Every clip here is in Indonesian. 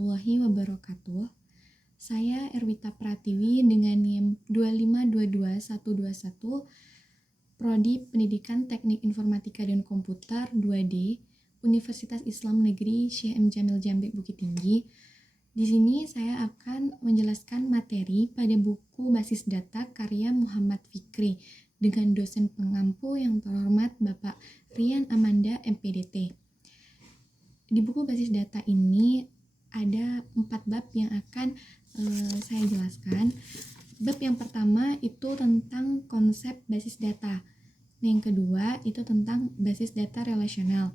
warahmatullahi wabarakatuh. Saya Erwita Pratiwi dengan NIM 2522121, Prodi Pendidikan Teknik Informatika dan Komputer 2D, Universitas Islam Negeri Syekh M. Jamil Jambi Bukit Tinggi. Di sini saya akan menjelaskan materi pada buku Basis Data karya Muhammad Fikri dengan dosen pengampu yang terhormat Bapak Rian Amanda MPDT. Di buku Basis Data ini ada 4 bab yang akan saya jelaskan. Bab yang pertama itu tentang konsep basis data. Yang kedua itu tentang basis data relasional.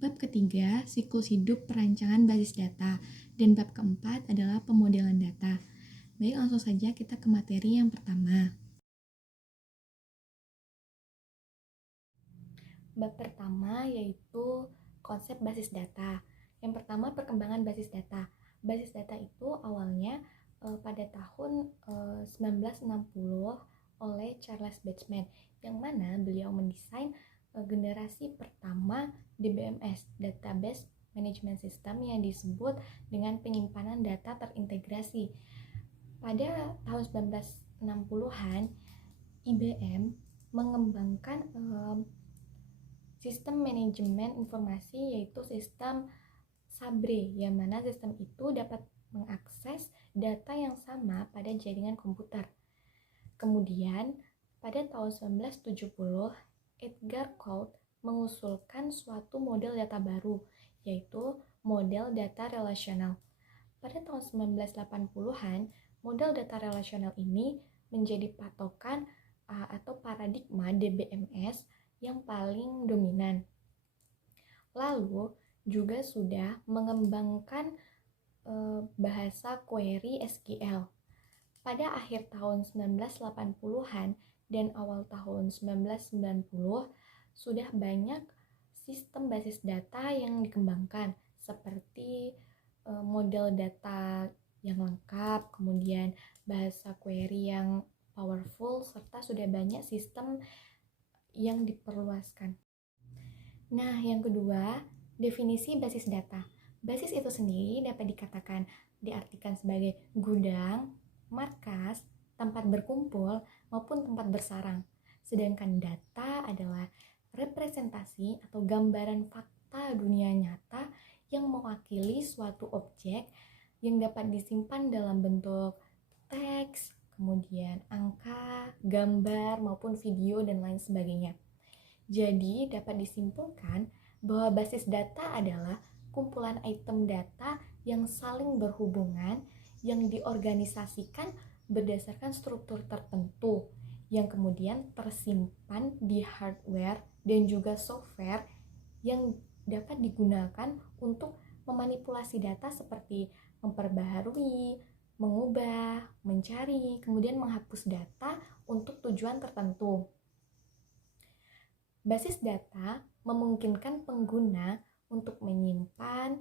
Bab ketiga, siklus hidup perancangan basis data. Dan bab keempat adalah pemodelan data. Baik, langsung saja kita ke materi yang pertama. Bab pertama yaitu konsep basis data. Yang pertama, perkembangan basis data. Basis data itu awalnya pada tahun 1960 oleh Charles Bateman, yang mana beliau mendesain generasi pertama DBMS, Database Management System, yang disebut dengan penyimpanan data terintegrasi. Pada tahun 1960-an, IBM mengembangkan sistem manajemen informasi, yaitu sistem SABRE, yang mana sistem itu dapat mengakses data yang sama pada jaringan komputer. Kemudian, pada tahun 1970, Edgar Colt mengusulkan suatu model data baru, yaitu model data relasional. Pada tahun 1980-an, model data relasional ini menjadi patokan atau paradigma DBMS yang paling dominan. Lalu juga sudah mengembangkan bahasa query SQL. Pada akhir tahun 1980-an dan awal tahun 1990 sudah banyak sistem basis data yang dikembangkan, seperti model data yang lengkap, kemudian bahasa query yang powerful, serta sudah banyak sistem yang diperluaskan. Nah, yang kedua, definisi basis data. Basis itu sendiri dapat diartikan sebagai gudang, markas, tempat berkumpul, maupun tempat bersarang. Sedangkan data adalah representasi atau gambaran fakta dunia nyata yang mewakili suatu objek yang dapat disimpan dalam bentuk teks, kemudian angka, gambar, maupun video, dan lain sebagainya. Jadi, dapat disimpulkan bahwa basis data adalah kumpulan item data yang saling berhubungan, yang diorganisasikan berdasarkan struktur tertentu, yang kemudian tersimpan di hardware dan juga software yang dapat digunakan untuk memanipulasi data seperti memperbaharui, mengubah, mencari, kemudian menghapus data untuk tujuan tertentu. Basis data memungkinkan pengguna untuk menyimpan,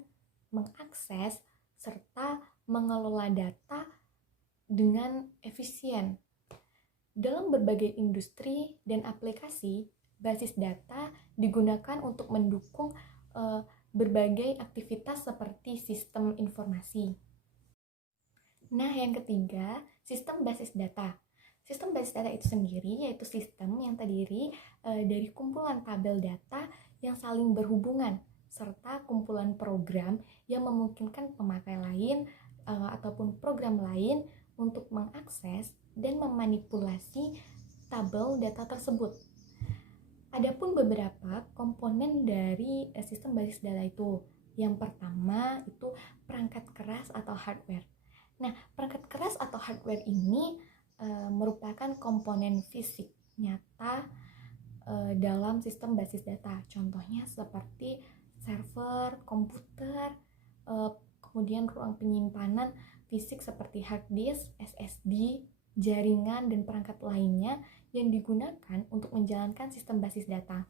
mengakses, serta mengelola data dengan efisien. Dalam berbagai industri dan aplikasi, basis data digunakan untuk mendukung berbagai aktivitas seperti sistem informasi. Nah, yang ketiga, sistem basis data. Sistem basis data itu sendiri yaitu sistem yang terdiri dari kumpulan tabel data yang saling berhubungan, serta kumpulan program yang memungkinkan pemakai lain ataupun program lain untuk mengakses dan memanipulasi tabel data tersebut. Adapun beberapa komponen dari sistem basis data itu. Yang pertama itu perangkat keras atau hardware. Nah, perangkat keras atau hardware ini merupakan komponen fisik nyata dalam sistem basis data. Contohnya seperti server, komputer, kemudian ruang penyimpanan fisik seperti hard disk, SSD, jaringan, dan perangkat lainnya yang digunakan untuk menjalankan sistem basis data.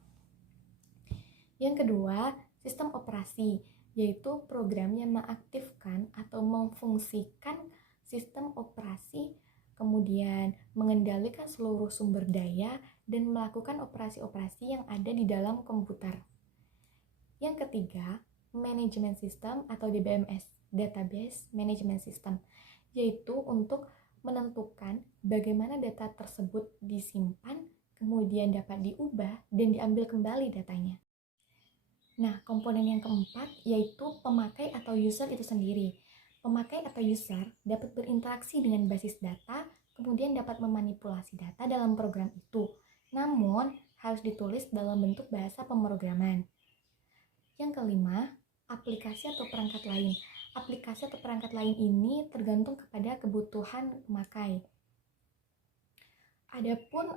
Yang kedua, sistem operasi, yaitu program yang mengaktifkan atau memfungsikan sistem operasi, kemudian mengendalikan seluruh sumber daya dan melakukan operasi-operasi yang ada di dalam komputer. Yang ketiga, manajemen sistem atau DBMS, Database Management System, yaitu untuk menentukan bagaimana data tersebut disimpan, kemudian dapat diubah dan diambil kembali datanya. Nah, komponen yang keempat yaitu pemakai atau user itu sendiri. Pemakai atau user dapat berinteraksi dengan basis data, kemudian dapat memanipulasi data dalam program itu. Namun, harus ditulis dalam bentuk bahasa pemrograman. Yang kelima, aplikasi atau perangkat lain. Aplikasi atau perangkat lain ini tergantung kepada kebutuhan pemakai. Adapun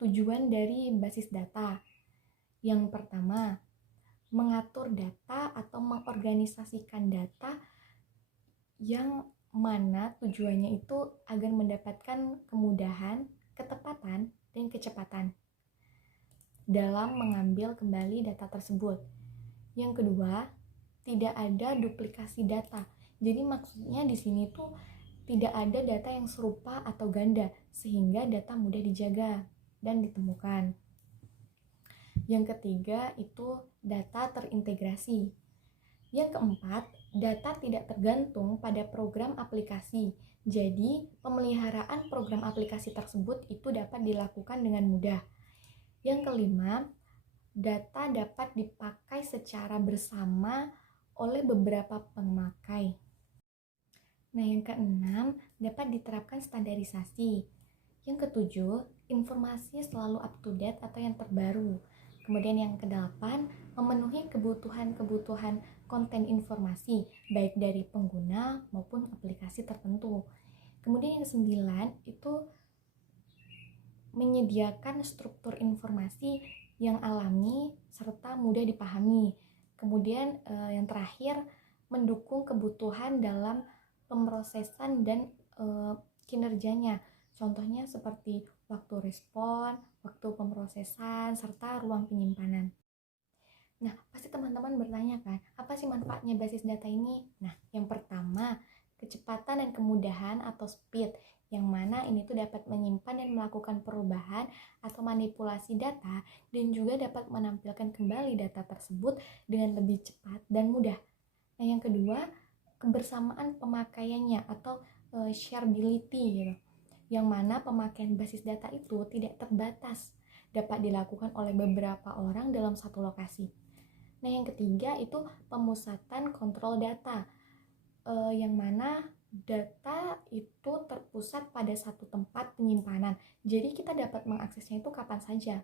tujuan dari basis data. Yang pertama, mengatur data atau mengorganisasikan data yang mana tujuannya itu agar mendapatkan kemudahan, ketepatan, dan kecepatan dalam mengambil kembali data tersebut. Yang kedua, tidak ada duplikasi data. Jadi maksudnya di sini tuh tidak ada data yang serupa atau ganda sehingga data mudah dijaga dan ditemukan. Yang ketiga itu data terintegrasi. Yang keempat, data tidak tergantung pada program aplikasi. Jadi, pemeliharaan program aplikasi tersebut itu dapat dilakukan dengan mudah. Yang kelima, data dapat dipakai secara bersama oleh beberapa pemakai. Nah, yang keenam, dapat diterapkan standarisasi. Yang ketujuh, informasi selalu up to date atau yang terbaru. Kemudian yang kedelapan, memenuhi kebutuhan-kebutuhan konten informasi, baik dari pengguna maupun aplikasi tertentu. Kemudian yang kesembilan, itu menyediakan struktur informasi yang alami serta mudah dipahami. Kemudian yang terakhir, mendukung kebutuhan dalam pemrosesan dan kinerjanya. Contohnya seperti waktu respon, waktu pemrosesan, serta ruang penyimpanan. Nah, pasti teman-teman bertanya kan, apa sih manfaatnya basis data ini? Nah, yang pertama, kecepatan dan kemudahan atau speed, yang mana ini tuh dapat menyimpan dan melakukan perubahan atau manipulasi data dan juga dapat menampilkan kembali data tersebut dengan lebih cepat dan mudah. Nah, yang kedua, kebersamaan pemakaiannya atau shareability gitu. Yang mana pemakaian basis data itu tidak terbatas, dapat dilakukan oleh beberapa orang dalam satu lokasi. Nah, yang ketiga itu pemusatan kontrol data, yang mana data itu terpusat pada satu tempat penyimpanan. Jadi kita dapat mengaksesnya itu kapan saja.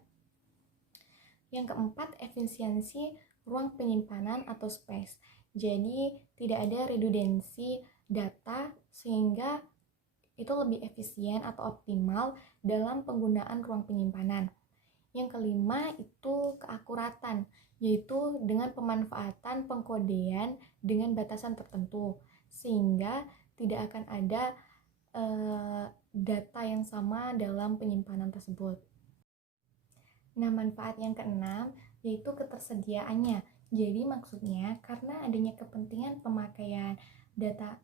Yang keempat, efisiensi ruang penyimpanan atau space. Jadi tidak ada redundansi data sehingga itu lebih efisien atau optimal dalam penggunaan ruang penyimpanan. Yang kelima itu keakuratan, yaitu dengan pemanfaatan pengkodean dengan batasan tertentu, sehingga tidak akan ada data yang sama dalam penyimpanan tersebut. Nah, manfaat yang keenam yaitu ketersediaannya. Jadi maksudnya karena adanya kepentingan pemakaian data,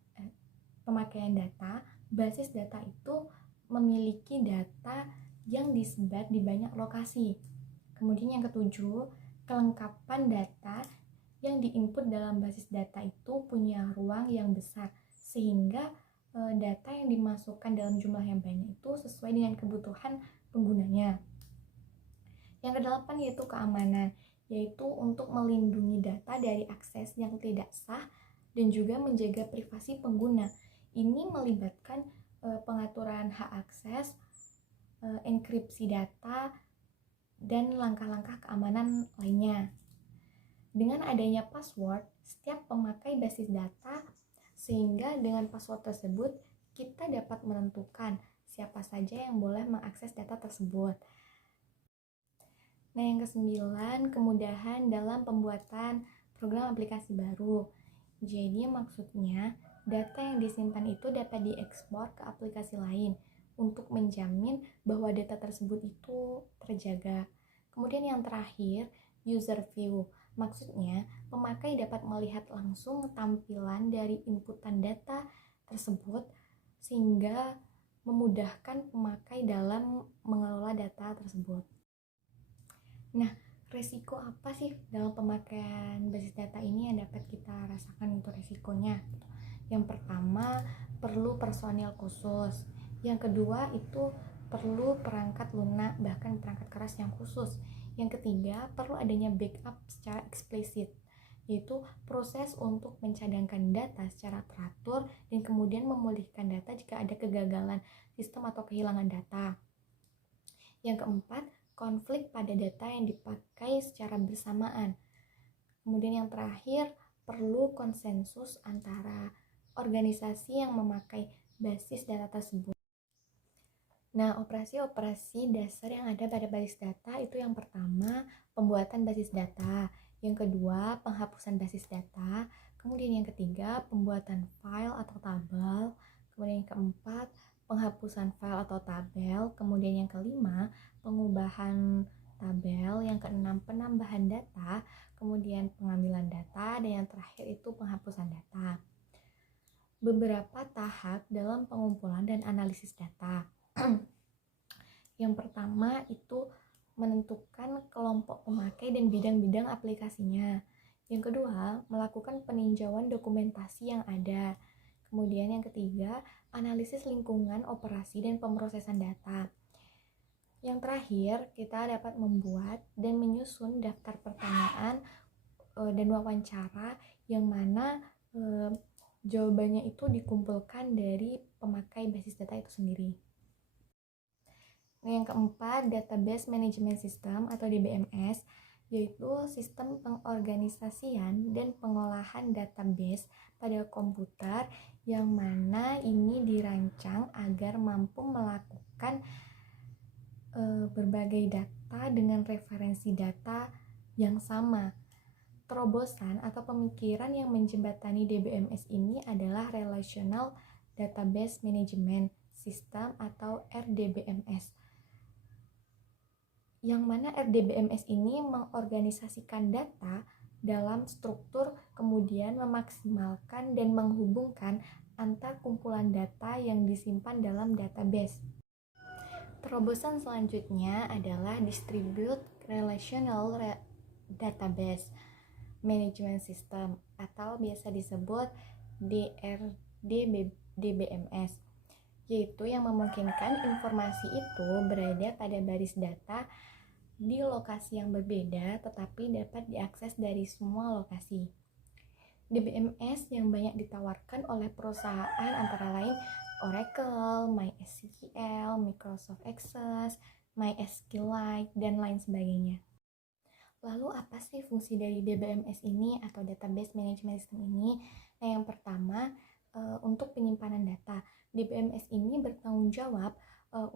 basis data itu memiliki data yang disebar di banyak lokasi. Kemudian yang ketujuh, kelengkapan data yang diinput dalam basis data itu punya ruang yang besar sehingga data yang dimasukkan dalam jumlah yang banyak itu sesuai dengan kebutuhan penggunanya. Yang kedelapan yaitu keamanan, yaitu untuk melindungi data dari akses yang tidak sah dan juga menjaga privasi pengguna. Ini melibatkan pengaturan hak akses, enkripsi data, dan langkah-langkah keamanan lainnya. Dengan adanya password, setiap pemakai basis data, sehingga dengan password tersebut kita dapat menentukan siapa saja yang boleh mengakses data tersebut. Nah, yang kesembilan, kemudahan dalam pembuatan program aplikasi baru. Jadi maksudnya data yang disimpan itu dapat diekspor ke aplikasi lain untuk menjamin bahwa data tersebut itu terjaga. Kemudian yang terakhir, user view. Maksudnya, pemakai dapat melihat langsung tampilan dari inputan data tersebut sehingga memudahkan pemakai dalam mengelola data tersebut. Nah, resiko apa sih dalam pemakaian basis data ini yang dapat kita rasakan untuk resikonya? Yang pertama, perlu personil khusus. Yang kedua itu perlu perangkat lunak, bahkan perangkat keras yang khusus. Yang ketiga, perlu adanya backup secara eksplisit, yaitu proses untuk mencadangkan data secara teratur dan kemudian memulihkan data jika ada kegagalan sistem atau kehilangan data. Yang keempat, konflik pada data yang dipakai secara bersamaan. Kemudian yang terakhir, perlu konsensus antara organisasi yang memakai basis data tersebut. Nah, operasi-operasi dasar yang ada pada basis data itu yang pertama, pembuatan basis data. Yang kedua, penghapusan basis data. Kemudian yang ketiga, pembuatan file atau tabel. Kemudian yang keempat, penghapusan file atau tabel. Kemudian yang kelima, pengubahan tabel. Yang keenam, penambahan data. Kemudian pengambilan data. Dan yang terakhir itu penghapusan data. Beberapa tahap dalam pengumpulan dan analisis data. Yang pertama itu menentukan kelompok pemakai dan bidang-bidang aplikasinya. Yang kedua, melakukan peninjauan dokumentasi yang ada. Kemudian yang ketiga, analisis lingkungan operasi dan pemrosesan data. Yang terakhir, kita dapat membuat dan menyusun daftar pertanyaan dan wawancara yang mana jawabannya itu dikumpulkan dari pemakai basis data itu sendiri. Yang keempat, Database Management System atau DBMS, yaitu sistem pengorganisasian dan pengolahan database pada komputer yang mana ini dirancang agar mampu melakukan berbagai data dengan referensi data yang sama. Terobosan atau pemikiran yang menjembatani DBMS ini adalah Relational Database Management System atau RDBMS. Yang mana RDBMS ini mengorganisasikan data dalam struktur, kemudian memaksimalkan dan menghubungkan antar kumpulan data yang disimpan dalam database. Terobosan selanjutnya adalah Distributed Relational Database Management System atau biasa disebut DRDBMS, yaitu yang memungkinkan informasi itu berada pada baris data di lokasi yang berbeda tetapi dapat diakses dari semua lokasi. DBMS yang banyak ditawarkan oleh perusahaan antara lain Oracle, MySQL, Microsoft Access, MySQLite, dan lain sebagainya. Lalu apa sih fungsi dari DBMS ini atau Database Management System ini? Nah, yang pertama, untuk penyimpanan data. DBMS ini bertanggung jawab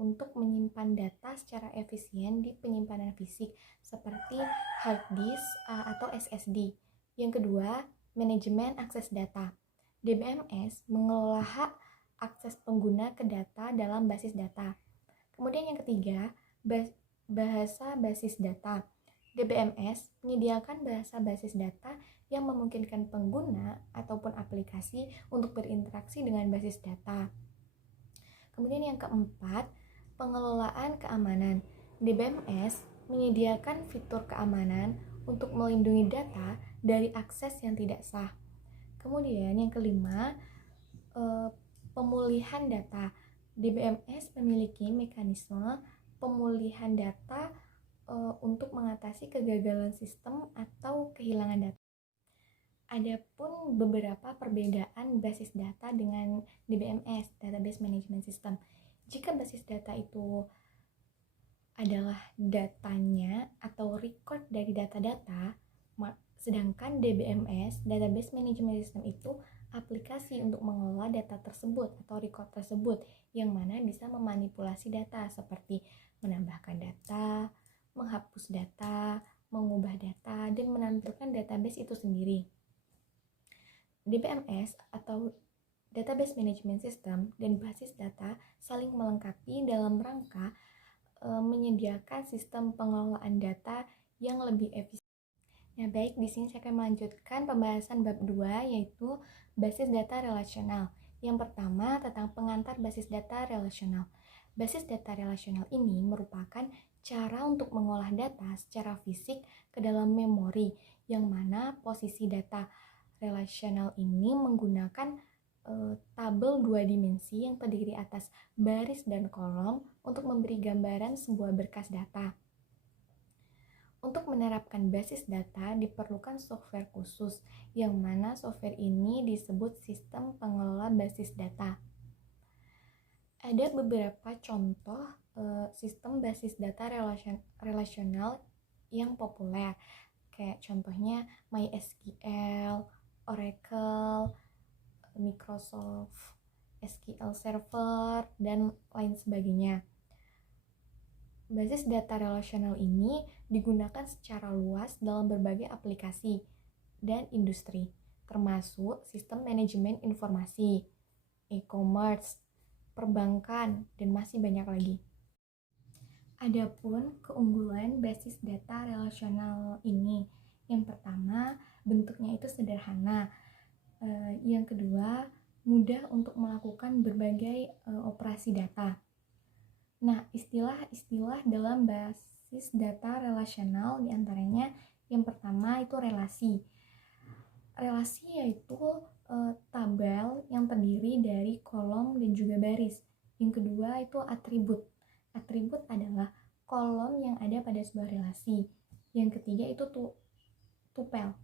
untuk menyimpan data secara efisien di penyimpanan fisik seperti hard disk atau SSD. Yang kedua, manajemen akses data. DBMS mengelola hak akses pengguna ke data dalam basis data. Kemudian yang ketiga, bahasa basis data. DBMS menyediakan bahasa basis data yang memungkinkan pengguna ataupun aplikasi untuk berinteraksi dengan basis data. Kemudian yang keempat, pengelolaan keamanan. DBMS menyediakan fitur keamanan untuk melindungi data dari akses yang tidak sah. Kemudian yang kelima, pemulihan data. DBMS memiliki mekanisme pemulihan data untuk mengatasi kegagalan sistem atau kehilangan data. Adapun beberapa perbedaan basis data dengan DBMS, Database Management System. Jika basis data itu adalah datanya atau record dari data-data, sedangkan DBMS, Database Management System itu aplikasi untuk mengelola data tersebut atau record tersebut yang mana bisa memanipulasi data seperti menambahkan data, menghapus data, mengubah data, dan menampilkan database itu sendiri. DBMS atau Database Management System dan basis data saling melengkapi dalam rangka menyediakan sistem pengelolaan data yang lebih efisien. Nah, baik, di sini saya akan melanjutkan pembahasan bab 2 yaitu basis data relasional. Yang pertama tentang pengantar basis data relasional. Basis data relasional ini merupakan cara untuk mengolah data secara fisik ke dalam memori yang mana posisi data relasional ini menggunakan tabel 2 dimensi yang terdiri atas baris dan kolom untuk memberi gambaran sebuah berkas data. Untuk menerapkan basis data diperlukan software khusus, yang mana software ini disebut sistem pengelola basis data. Ada beberapa contoh sistem basis data relasional yang populer, kayak contohnya MySQL, Oracle, Microsoft SQL Server, dan lain sebagainya. Basis data relasional ini digunakan secara luas dalam berbagai aplikasi dan industri, termasuk sistem manajemen informasi, e-commerce, perbankan, dan masih banyak lagi. Adapun keunggulan basis data relasional ini, yang pertama, bentuknya itu sederhana. Yang kedua, mudah untuk melakukan berbagai operasi data. Nah, istilah-istilah dalam basis data relasional diantaranya yang pertama itu relasi. Relasi yaitu tabel yang terdiri dari kolom dan juga baris. Yang kedua itu atribut. Atribut adalah kolom yang ada pada sebuah relasi. Yang ketiga itu tupel,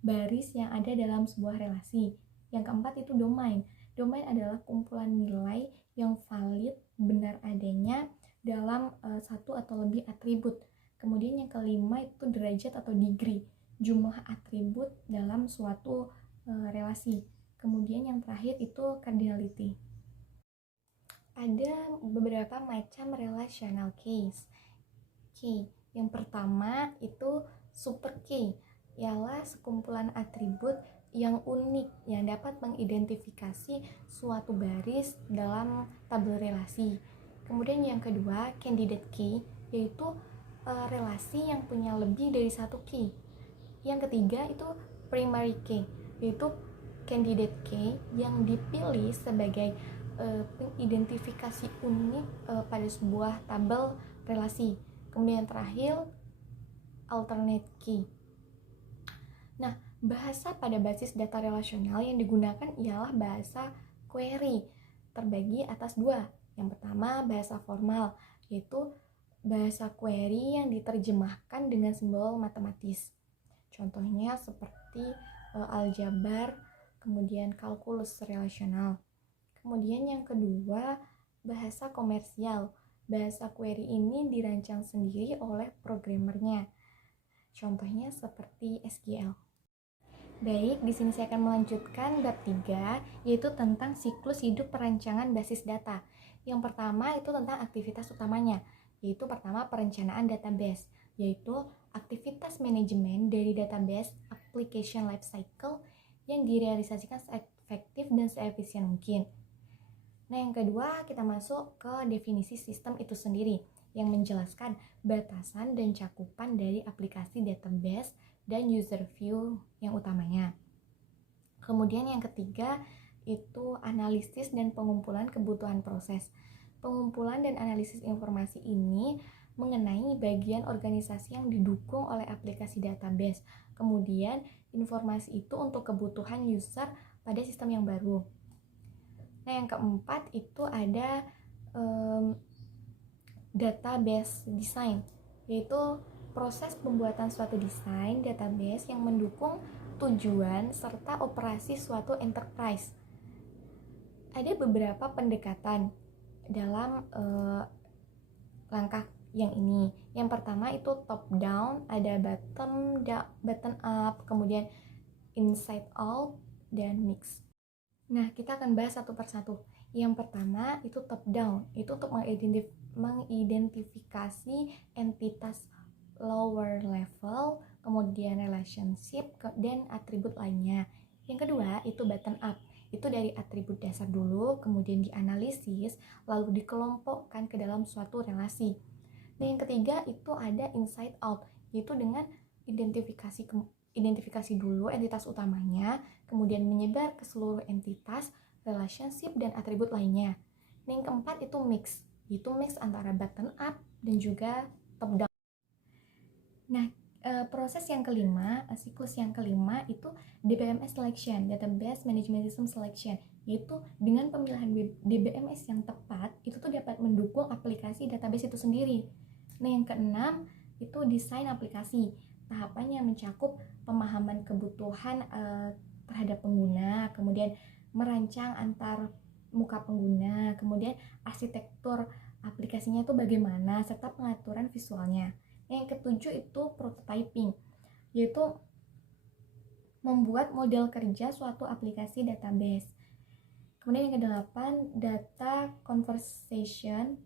baris yang ada dalam sebuah relasi. Yang keempat itu domain. Domain adalah kumpulan nilai yang valid, benar adanya dalam satu atau lebih atribut. Kemudian yang kelima itu derajat atau degree, jumlah atribut dalam suatu relasi. Kemudian yang terakhir itu cardinality. Ada beberapa macam relational case. Yang pertama itu super key, ialah sekumpulan atribut yang unik yang dapat mengidentifikasi suatu baris dalam tabel relasi. Kemudian yang kedua, candidate key, yaitu relasi yang punya lebih dari satu key. Yang ketiga itu primary key, yaitu candidate key yang dipilih sebagai pengidentifikasi unik pada sebuah tabel relasi. Kemudian terakhir alternate key. Nah, bahasa pada basis data relasional yang digunakan ialah bahasa query, terbagi atas dua. Yang pertama bahasa formal, yaitu bahasa query yang diterjemahkan dengan simbol matematis. Contohnya seperti aljabar, kemudian kalkulus relasional. Kemudian yang kedua, bahasa komersial. Bahasa query ini dirancang sendiri oleh programmernya. Contohnya seperti SQL. Baik, di sini saya akan melanjutkan bab 3, yaitu tentang siklus hidup perancangan basis data. Yang pertama itu tentang aktivitas utamanya, yaitu pertama perencanaan database, yaitu aktivitas manajemen dari database application lifecycle yang direalisasikan seefektif dan seefisien mungkin. Nah, yang kedua kita masuk ke definisi sistem itu sendiri yang menjelaskan batasan dan cakupan dari aplikasi database dan user view yang utamanya. Kemudian yang ketiga itu analisis dan pengumpulan kebutuhan proses. Pengumpulan dan analisis informasi ini mengenai bagian organisasi yang didukung oleh aplikasi database. Kemudian informasi itu untuk kebutuhan user pada sistem yang baru. Nah, yang keempat itu ada database design, yaitu proses pembuatan suatu desain database yang mendukung tujuan serta operasi suatu enterprise. Ada beberapa pendekatan dalam langkah yang ini. Yang pertama itu top down, ada bottom up, kemudian inside out, dan mix. Nah, kita akan bahas satu persatu. Yang pertama itu top down, itu untuk mengidentifikasi entitas lower level, kemudian relationship, dan atribut lainnya. Yang kedua itu bottom up, itu dari atribut dasar dulu, kemudian dianalisis, lalu dikelompokkan ke dalam suatu relasi. Dan yang ketiga itu ada inside out, yaitu dengan identifikasi dulu entitas utamanya, kemudian menyebar ke seluruh entitas, relationship, dan atribut lainnya. Nah, yang keempat itu mix, yaitu mix antara bottom up dan juga top down. Nah, proses yang kelima, siklus yang kelima itu DBMS selection, Database Management System Selection, yaitu dengan pemilihan DBMS yang tepat itu tuh dapat mendukung aplikasi database itu sendiri. Nah, yang keenam itu desain aplikasi. Tahapannya mencakup pemahaman kebutuhan terhadap pengguna, kemudian merancang antar muka pengguna, kemudian arsitektur aplikasinya itu bagaimana, serta pengaturan visualnya. Yang ketujuh itu prototyping, yaitu membuat model kerja suatu aplikasi database. Kemudian yang kedelapan, data conversion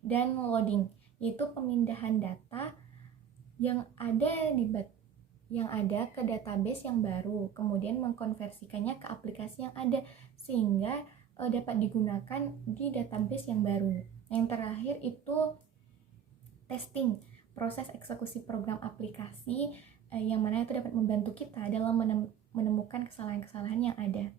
dan loading, yaitu pemindahan data yang ada ke database yang baru, kemudian mengkonversikannya ke aplikasi yang ada sehingga dapat digunakan di database yang baru. Yang terakhir itu testing, proses eksekusi program aplikasi yang mana itu dapat membantu kita dalam menemukan kesalahan-kesalahan yang ada.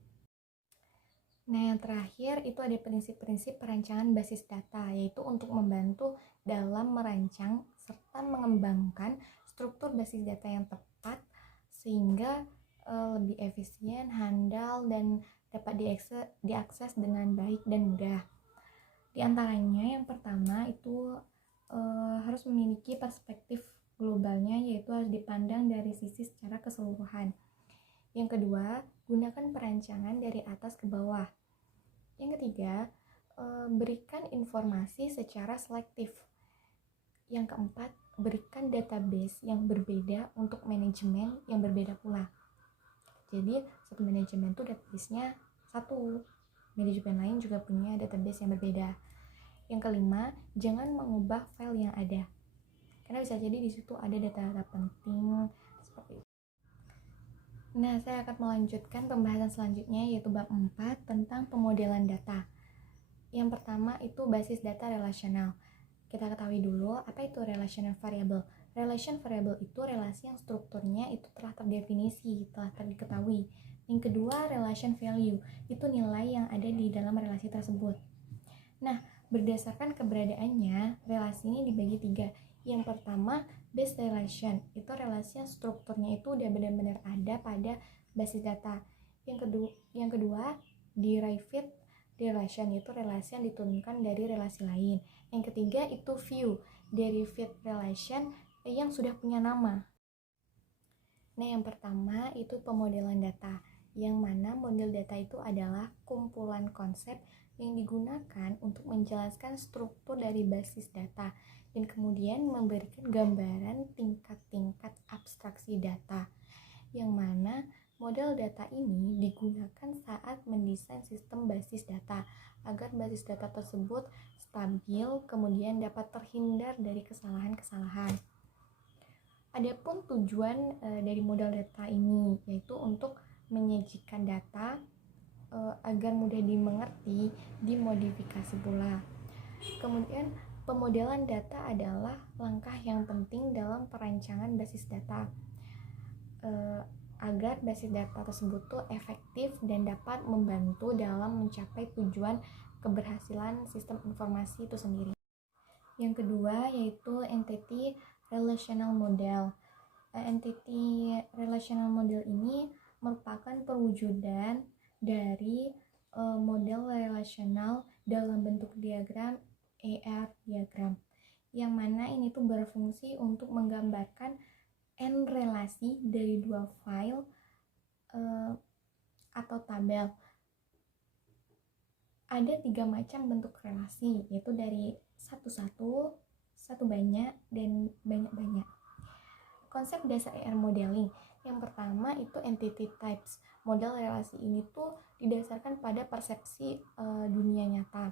Nah, yang terakhir itu ada prinsip-prinsip perancangan basis data, yaitu untuk membantu dalam merancang serta mengembangkan struktur basis data yang tepat sehingga lebih efisien, handal, dan dapat diakses dengan baik dan mudah. Di antaranya yang pertama itu harus memiliki perspektif globalnya, yaitu harus dipandang dari sisi secara keseluruhan. Yang kedua, gunakan perancangan dari atas ke bawah. Yang ketiga, berikan informasi secara selektif. Yang keempat, berikan database yang berbeda untuk manajemen yang berbeda pula. Jadi, satu manajemen itu database-nya satu, manajemen lain juga punya database yang berbeda. Yang kelima, jangan mengubah file yang ada, karena bisa jadi di situ ada data-data penting seperti itu. Nah, saya akan melanjutkan pembahasan selanjutnya, yaitu bab 4 tentang pemodelan data. Yang pertama itu basis data relasional. Kita ketahui dulu apa itu relational variable. Relation variable itu relasi yang strukturnya itu telah terdefinisi, telah diketahui. Yang kedua, relation value, itu nilai yang ada di dalam relasi tersebut. Nah, berdasarkan keberadaannya, relasi ini dibagi 3. Yang pertama, base relation, itu relasi yang strukturnya itu udah benar-benar ada pada basis data. Yang kedua, derived relation, itu relasi yang diturunkan dari relasi lain. Yang ketiga itu view, derived relation yang sudah punya nama. Nah, yang pertama itu pemodelan data, yang mana model data itu adalah kumpulan konsep yang digunakan untuk menjelaskan struktur dari basis data dan kemudian memberikan gambaran tingkat-tingkat abstraksi data, yang mana model data ini digunakan saat mendesain sistem basis data agar basis data tersebut stabil, kemudian dapat terhindar dari kesalahan-kesalahan. Adapun tujuan dari model data ini yaitu untuk menyajikan data agar mudah dimengerti, dimodifikasi pula. Kemudian pemodelan data adalah langkah yang penting dalam perancangan basis data agar basis data tersebut tuh efektif dan dapat membantu dalam mencapai tujuan keberhasilan sistem informasi itu sendiri. Yang kedua yaitu entity relational model. Entity relational model ini merupakan perwujudan dari model relasional dalam bentuk diagram ER diagram, yang mana ini tuh berfungsi untuk menggambarkan n relasi dari dua file atau tabel. Ada 3 macam bentuk relasi, yaitu dari satu-satu, satu banyak, dan banyak-banyak. Konsep dasar ER modeling. Yang pertama itu entity types. Model relasi ini tuh didasarkan pada persepsi dunia nyata.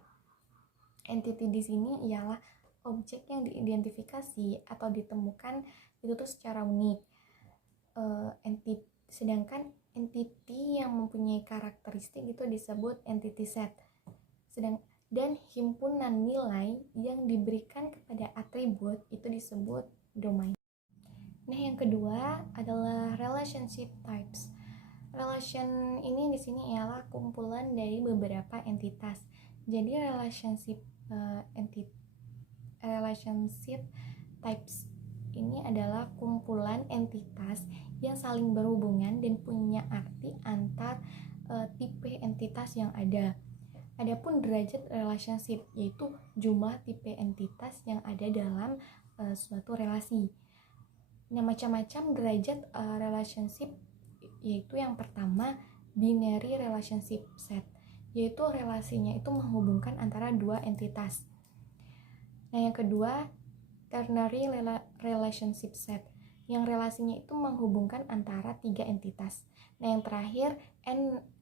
Entity di sini ialah objek yang diidentifikasi atau ditemukan itu tuh secara unik. Sedangkan entity yang mempunyai karakteristik itu disebut entity set. Dan himpunan nilai yang diberikan kepada atribut itu disebut domain. Nah, yang kedua adalah relationship types. Relation ini di sini ialah kumpulan dari beberapa entitas. Jadi relationship types ini adalah kumpulan entitas yang saling berhubungan dan punya arti antar tipe entitas yang ada. Adapun derajat relationship yaitu jumlah tipe entitas yang ada dalam suatu relasi. Nah, macam-macam derajat relationship yaitu yang pertama binary relationship set, yaitu relasinya itu menghubungkan antara dua entitas. Nah, yang kedua ternary relationship set, yang relasinya itu menghubungkan antara tiga entitas. Nah, yang terakhir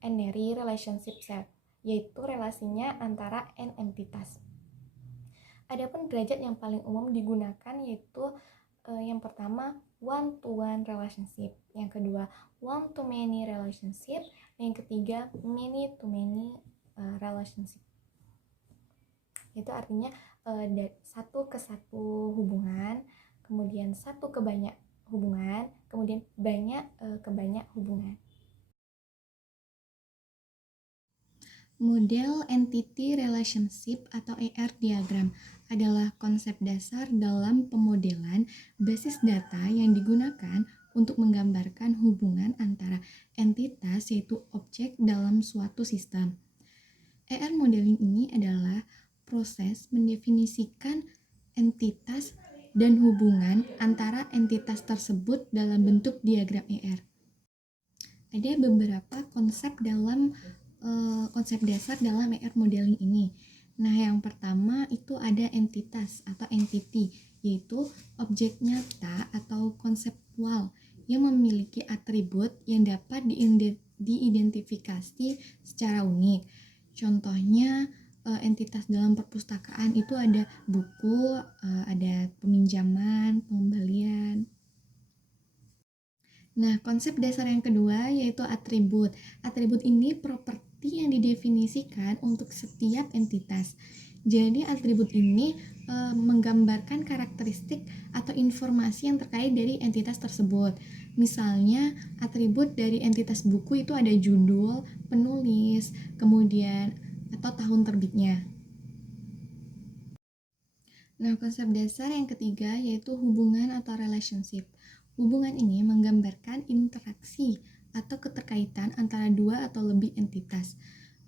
n-ary relationship set, yaitu relasinya antara n entitas. Adapun derajat yang paling umum digunakan yaitu yang pertama one to one relationship, yang kedua one to many relationship, yang ketiga many to many relationship. Itu artinya satu ke satu hubungan, kemudian satu ke banyak hubungan, kemudian banyak ke banyak hubungan. Model Entity Relationship atau ER diagram adalah konsep dasar dalam pemodelan basis data yang digunakan untuk menggambarkan hubungan antara entitas yaitu objek dalam suatu sistem. ER modeling ini adalah proses mendefinisikan entitas dan hubungan antara entitas tersebut dalam bentuk diagram ER. Ada beberapa konsep dasar dalam ER modeling ini. Nah, yang pertama itu ada entitas atau entity, yaitu objek nyata atau konseptual yang memiliki atribut yang dapat diidentifikasi secara unik. Contohnya entitas dalam perpustakaan itu ada buku, ada peminjaman, pengembalian. Nah, konsep dasar yang kedua yaitu atribut. Atribut ini properti yang didefinisikan untuk setiap entitas. Jadi atribut ini menggambarkan karakteristik atau informasi yang terkait dari entitas tersebut. Misalnya atribut dari entitas buku itu ada judul, penulis, kemudian atau tahun terbitnya. Nah, konsep dasar yang ketiga yaitu hubungan atau relationship. Hubungan ini menggambarkan interaksi atau keterkaitan antara dua atau lebih entitas.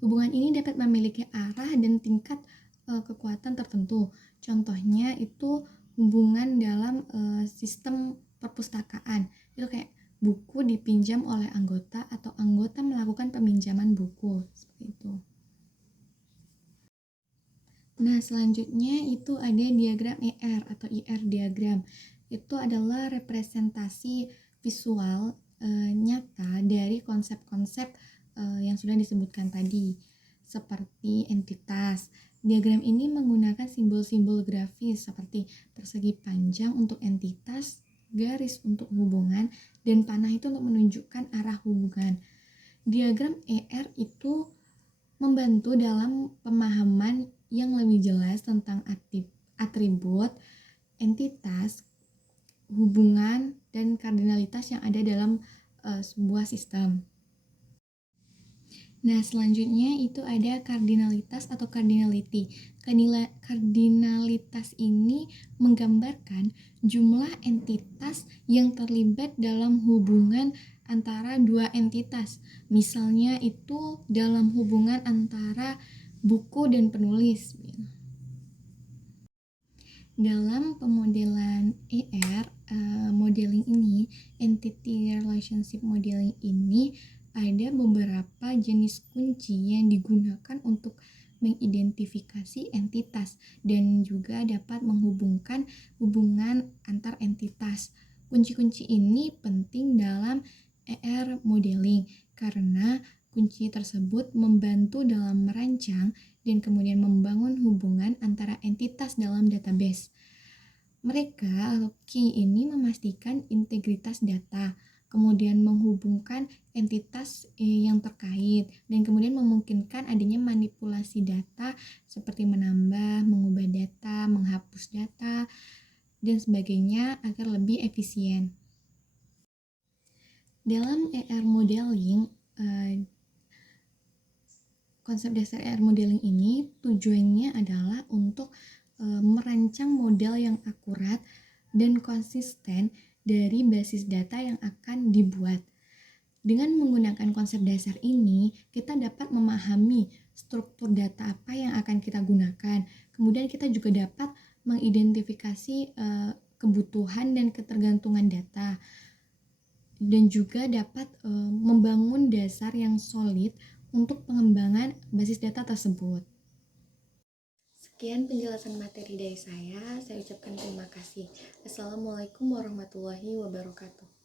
Hubungan ini dapat memiliki arah dan tingkat kekuatan tertentu. Contohnya itu hubungan dalam sistem perpustakaan. Itu kayak buku dipinjam oleh anggota atau anggota melakukan peminjaman buku, seperti itu. Nah, selanjutnya itu ada diagram ER atau IR diagram. Itu adalah representasi visual nyata dari konsep-konsep yang sudah disebutkan tadi, seperti entitas. Diagram ini menggunakan simbol-simbol grafis seperti persegi panjang untuk entitas, garis untuk hubungan, dan panah itu untuk menunjukkan arah hubungan. Diagram ER itu membantu dalam pemahaman yang lebih jelas tentang atribut, entitas, hubungan, dan kardinalitas yang ada dalam sebuah sistem. Nah, selanjutnya itu ada kardinalitas atau cardinality. Kardinalitas ini menggambarkan jumlah entitas yang terlibat dalam hubungan antara dua entitas. Misalnya itu dalam hubungan antara buku dan penulis. Dalam pemodelan ER, modeling ini, entity relationship modeling ini ada beberapa jenis kunci yang digunakan untuk mengidentifikasi entitas dan juga dapat menghubungkan hubungan antar entitas. Kunci-kunci ini penting dalam ER modeling karena kunci tersebut membantu dalam merancang dan kemudian membangun hubungan antara entitas dalam database. Mereka atau key ini memastikan integritas data, kemudian menghubungkan entitas yang terkait, dan kemudian memungkinkan adanya manipulasi data seperti menambah, mengubah data, menghapus data, dan sebagainya agar lebih efisien. Dalam ER modeling, konsep dasar ER modeling ini tujuannya adalah untuk merancang model yang akurat dan konsisten dari basis data yang akan dibuat. Dengan menggunakan konsep dasar ini, kita dapat memahami struktur data apa yang akan kita gunakan. Kemudian kita juga dapat mengidentifikasi kebutuhan dan ketergantungan data. Dan juga dapat membangun dasar yang solid untuk pengembangan basis data tersebut. Sekian penjelasan materi dari saya ucapkan terima kasih. Assalamualaikum warahmatullahi wabarakatuh.